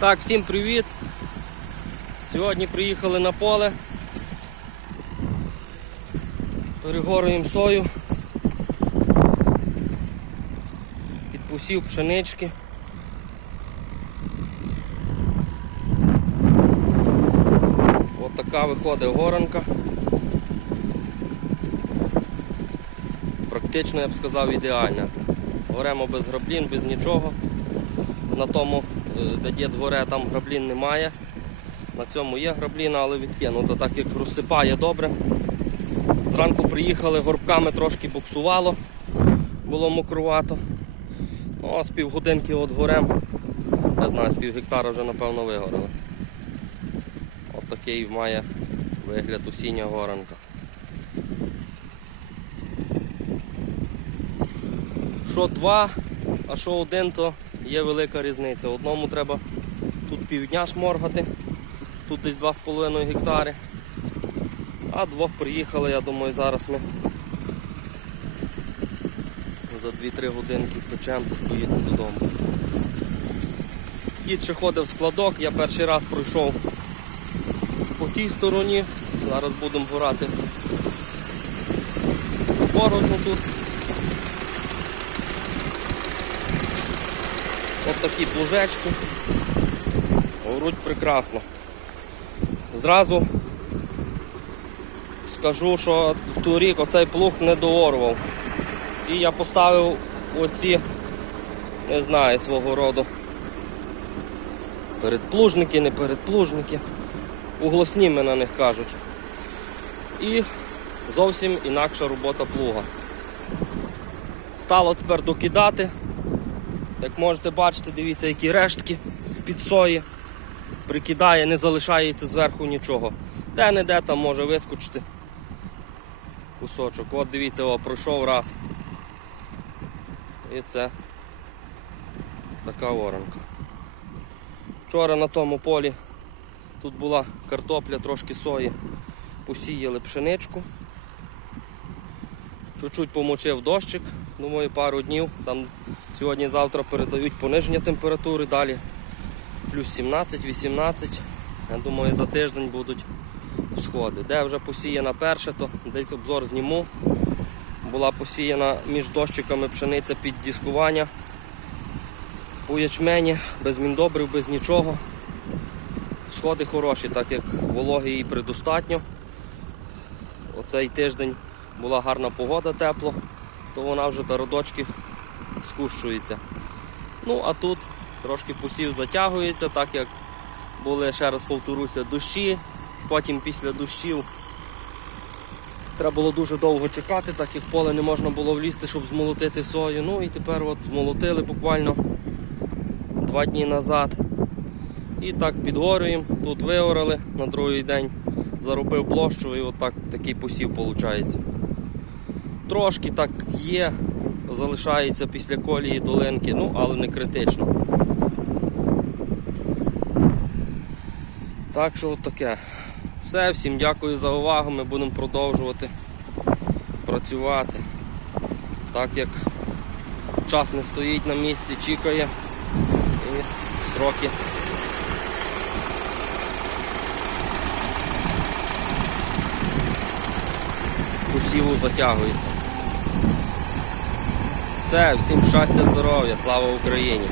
Так, всім привіт. Сьогодні приїхали на поле. Перегоруємо сою. Під посів пшенички. От така виходить горанка. Практично я б сказав ідеальна. Горемо без граблін, без нічого. На тому, де дід горе, там граблін немає. На цьому є грабліна, але відкинуто, так як розсипає добре. Зранку приїхали, горбками трошки буксувало, було мокрувато. Ну, а з півгодинки от горем, я знаю, з пів гектара вже напевно вигорили. От такий має вигляд осіння горанка. Що два, а що один, то є велика різниця. Одному треба тут півдня шморгати, тут десь 2,5 гектари. А двох приїхали, я думаю, зараз ми за 2-3 годинки печемо, тут поїдемо додому. Дід ще ходив в складок, я перший раз пройшов по тій стороні, зараз будемо горати борозну тут. Ось такі плужечки. Горуть прекрасно. Зразу скажу, що в торік оцей плуг не доорвав. І я поставив оці, не знаю, свого роду. Передплужники, не передплужники. Углосні ми на них кажуть. І зовсім інакша робота плуга. Стало тепер докидати. Як можете бачити, дивіться, які рештки з-під сої. Прикидає, не залишається зверху нічого. Де-не-де там може вискочити кусочок. От дивіться, о, пройшов раз. І це така воронка. Вчора на тому полі тут була картопля, трошки сої, посіяли пшеничку. Чуть-чуть помочив дощик, думаю, пару днів. Там сьогодні-завтра передають пониження температури, далі плюс 17-18. Я думаю, за тиждень будуть сходи. Де вже посіяна перша, то десь обзор зніму. Була посіяна між дощиками пшениця під дискування. По ячмені, без міндобрив, без нічого. Сходи хороші, так як вологи її предостатньо. Оцей тиждень була гарна погода, тепло, то вона вже тародочки скущується. Ну, а тут трошки посів затягується, так як були, ще раз повторюся, дощі, потім після дощів треба було дуже довго чекати, так як поле не можна було влізти, щоб змолотити сою. Ну і тепер от змолотили буквально два дні назад. І так підгорюємо, тут виорали на другий день, заробив площу і отак такий посів виходить. Трошки так є, залишається після колії долинки, ну але не критично. Так що от таке. Все, всім дякую за увагу. Ми будемо продовжувати працювати. Так як час не стоїть на місці, чекає і сроки. Посіву затягується. Все, всім щастя, здоров'я, слава Україні!